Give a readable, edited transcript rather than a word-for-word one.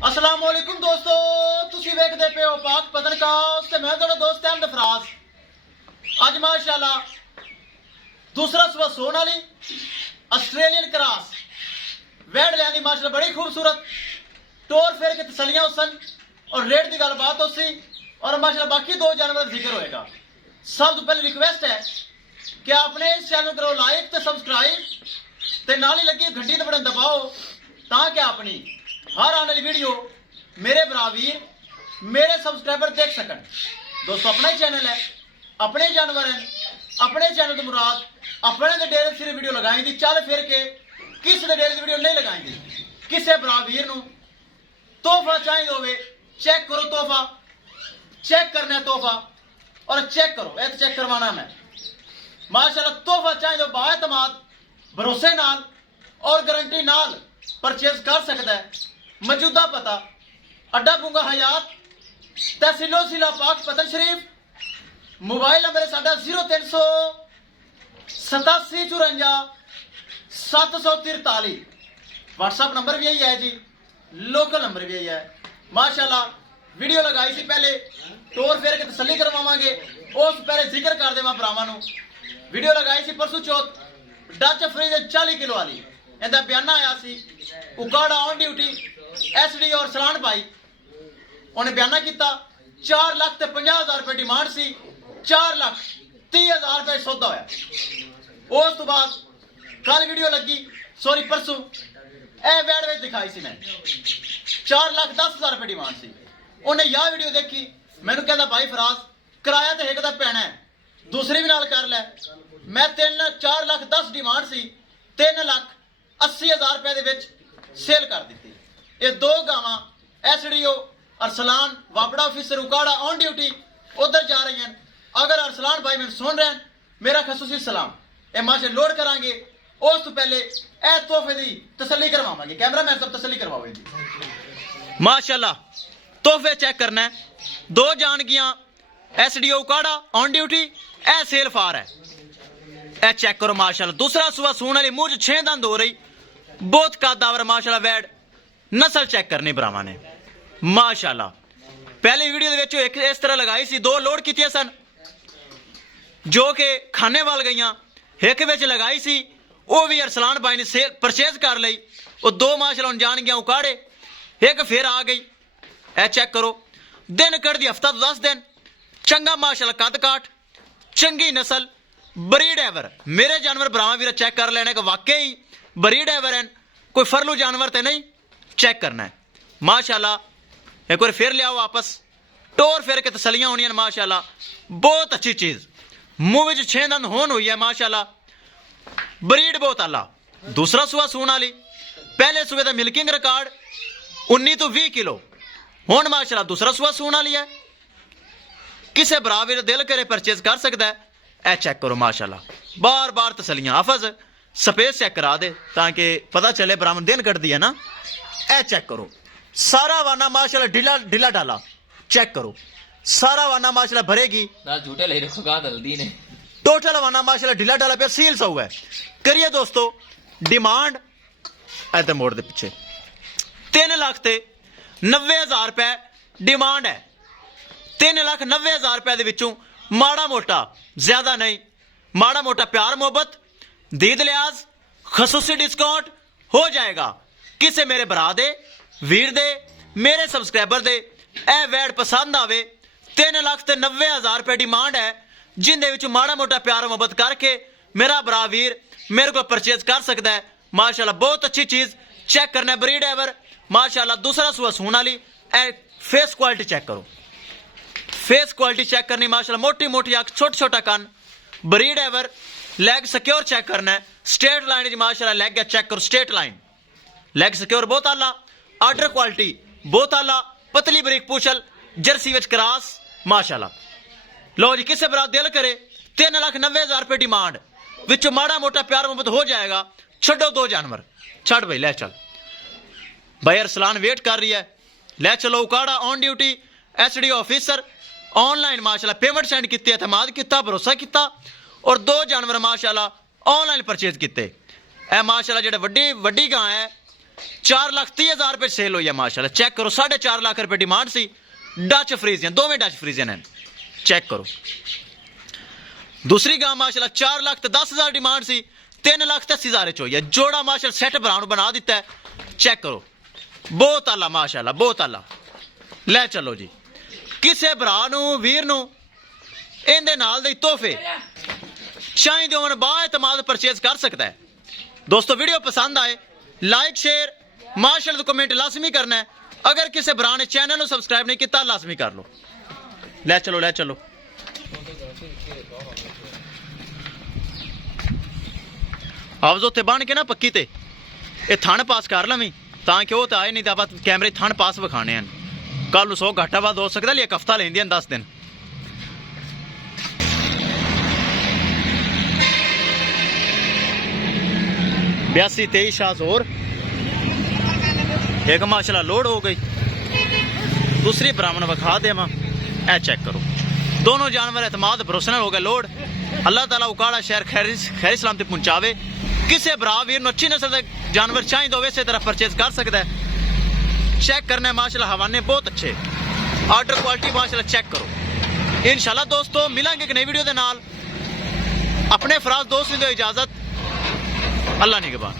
अस्सलाम वालेकुम दोस्तों, तुसी वेखदे पे हो पाक पत्रकार ते मैं तुहाडा दोस्त अहमद फराज। अज माशाअल्लाह दूसरा सुबह सोन वाली आस्ट्रेलियन क्रॉस वैड लियांदी माशाअल्लाह बड़ी खूबसूरत टोर फेर के तसलियां हुसन और रेट की गलबात होसी और माशाअल्लाह बाकी दो जानवर का जिक्र होएगा। सब तो पहले रिक्वेस्ट है कि आपने इस चैनल करो लाइक ते सब्सक्राइब ते नाल ही लगी घंटी ते बटन दबाओ ताकि अपनी हर आने वाली वीडियो मेरे बरावीर मेरे सब्सक्राइबर देख सकन। दोस्तों अपना ही चैनल है, अपने जानवर हैं, अपने चैनल की मुराद अपने दे डेरे सिर वीडियो लगाई दी चल फिर के किस दे डेरे वीडियो नहीं लगाई दी। किसे बरावीर नू तोहफा चाहिए होवे चेक करो, तोहफा चेक करना है तोहफा और चेक करो एक चेक करवाना मैं माशाल्लाह। तोहफा चाहिए बाएतमाद भरोसे नाल और गारंटी नाल परचेज कर सकता है। मौजूदा पता अड्डा बुंगा हयात तहसीलो जिला पाक पतन शरीफ, मोबाइल नंबर है साडा 038754 व्हाट्सएप नंबर भी यही है जी, लोकल नंबर भी यही है। माशाल्लाह वीडियो लगाई सी पहले टोर फेर के तसली करवावांगे, उस पहले जिक्र कर देवा भरावां नूं। वीडियो लगाई सी परसों चौथ डच फ्रीज 40 किलो वाली, इहदा बयाना आया सी उकाड़ा ऑन ड्यूटी एसडी और सलान भाई उन्हें बयाना किया 4,50,000 रुपए डिमांड सी, 4,30,000 रुपए सौदा होया। उस तो बाद कल वीडियो लगी सॉरी परसों ए वैड में दिखाई सी मैं 4,10,000 रुपए डिमांड सी। उन्हें यह वीडियो देखी मैनू कहता भाई फराज किराया तो एक पैना है दूसरी भी नाल कर लै। मैं 4,10,000 डिमांड सी 3,80,000 रुपए दे विच सेल कर दी। ये दो गावां एसडीओ अरसलान वापड़ा ऑफिसर उकाड़ा ऑन ड्यूटी उधर जा रही हैं। अगर अरसलान भाई मैंने सुन रहे हैं मेरा खसूसी सलाम। ये माशे लोड करांगे उस तो पहले ए तोहफे की तसली करवावांगे। कैमरा मैन सब तसली करवाओ माशाल्लाह। तोहफे चेक करना है, दो जानगियां एसडीओ उकाड़ा ऑन ड्यूटी ए सेल फार है, ए चेक करो माशाल्लाह। दूसरा सुबह सून वाली मुंह 6 दंद हो रही, बहुत कदावर माशाल्लाह। वैड नस्ल चेक करनी भरावां ने माशाल्लाह। पहली वीडियो दे विच एक इस तरह लगाई सी, दो लोड कीतियां सन जो कि खाने वाल गईयां, एक विच लगाई सी वो भी अरसलान भाई ने सेल परचेज कर लई। वो दो माशाल्लाह जान गया उकाड़े, एक फिर आ गई। ए चेक करो दिन कढ़दी हफ्ता तो 10 दिन, चंगा माशाल्लाह कद काट चंगी नस्ल ब्रीड एवर। मेरे जानवर भरावां वीर चेक कर लेने कि वाकई ब्रीड एवर हैं, कोई फरलू जानवर तो नहीं, चेक करना है माशाल्लाह। एक बार फिर लियाओ वापस टोर फेर के तसलियां होनी माशाल्लाह। बहुत अच्छी चीज मुंह में 6 दंद होन हुई है माशाल्लाह, ब्रीड बहुत आला। दूसरा सुबह सून वाली पहले सुबह का मिल्किंग रिकॉर्ड 19 तो 20 किलो हुण माशाल्लाह दूसरा सुबह सून वाली है। किसे बराबर दिल करे परचेज कर सकता है। ए चेक करो माशाल्लाह, बार बार तसलियां हाफज स्पेस चेक करा दे ताकि पता चले ब्राह्मण दिन कटती है ना। ए चेक करो सारा वाना माशाल्लाह ढीला ढीला डाला, चेक करो सारा वाना माशाल्लाह भरेगी ना झूठे ले रखो कहां जल्दी ने टोटल वाना माशाल्लाह ढीला डाला पे सील सा हुआ है। करिए दोस्तों डिमांड ऐसे मोड़ दे पीछे 3,90,000 रुपए डिमांड है। 3,90,000 रुपए दे विचों माड़ा मोटा ज्यादा नहीं, माड़ा मोटा प्यार मोहब्बत दीद लिहाज खसूसी डिस्काउंट हो जाएगा। किसे मेरे भरा दे वीर दे मेरे सब्सक्राइबर दे ए वैड पसंद आवे 3,90,000 रुपए डिमांड है, जिंदे विच माड़ा मोटा प्यार मोहब्बत करके मेरा भरा वीर मेरे को परचेज कर सकता है माशाल्लाह। बहुत अच्छी चीज चेक करना है ब्रीड एवर माशाल्लाह। दूसरा सुबह सून वाली ए फेस क्वालिटी चेक करो, फेस क्वालिटी चेक करनी माशाल्लाह। मोटी मोटी अख छोटा छोटा कान ब्रीड एवर। लेग सिक्योर चेक करना है, स्ट्रेट लाइन माशाल्लाह लेग है चेक करो, स्ट्रेट लाइन लेग सिक्योर बहुत आला, आर्डर क्वालिटी बहुत आला, पतली बरीक पूछल जर्सी विच क्रॉस माशाल्लाह। लो जी किसे बरा दिल करे 3,90,000 रुपए डिमांड विच माड़ा मोटा प्यार मोहब्बत हो जाएगा। छो दो जानवर छड़ भाई ले चल भाई। अरसलान वेट कर रही है, ले चलो उकाड़ा on duty SD officer online माशाल्लाह पेमेंट सेंड की, एतमाद किया, भरोसा किया और दो जानवर माशाल्लाह ऑनलाइन परचेज किए। ए माशाल्लाह जेड़ा वड्डी वड्डी गां है 4,30,000 रुपए सेल हुई है माशाल्लाह। चेक करो, 4.5 लाख रुपए डिमांड सी। डच फ्रीजियन, दोवें डच फ्रीजियन हैं। चेक करो। दूसरी गां माशाल्लाह 4,10,000 डिमांड सी, 3,80,000 च हुई है। जोड़ा माशाल्लाह सेट ब्राउन बना दिता है। चेक करो, बहुत आला माशाल्लाह, बहुत आला। ले चलो जी, किसे भरा नू वीर नू इहदे नाल दे तोहफे चाहिए होवन बाएतमाद परचेज कर सकता है। दोस्तों वीडियो पसंद आए लाइक शेयर माशाल्लाह तो कमेंट लाजमी करना है। अगर किसी भरा ने चैनल को सब्सक्राइब नहीं किया लाजमी कर लो। ले चलो, ले चलो। आवाज उत्ते बन के ना पक्की ते ये थन पास कर लवी ताकि वो तो आए नहीं तो आप कैमरे थन पास विखाने हैं। कल 100 घाटा बाद हो सकता है, एक हफ्ता लेंदी 10 दिन। बयासी 23 शास और एक माशाल्लाह लोड हो गई। दूसरी ब्राह्मण विखा देवा, ए चेक करो। दोनों जानवर एतमाद भरोसे नाल हो गए लोड। अल्लाह ताला उकाड़ा शहर खैर सलामती पहुंचावे। किसी भरा वीर अच्छी नस्ल के जानवर चाहिए हो इस तरह परचेज कर सकता है। चेक करना है माशाल्लाह, हवाने बहुत अच्छे, ऑर्डर क्वालिटी माशाल्लाह चेक करो। इंशाल्लाह दोस्तों मिलेंगे एक नई वीडियो के नाल। अपने फराज दोस्त ने दो इजाजत। अल्लाह निगहबान।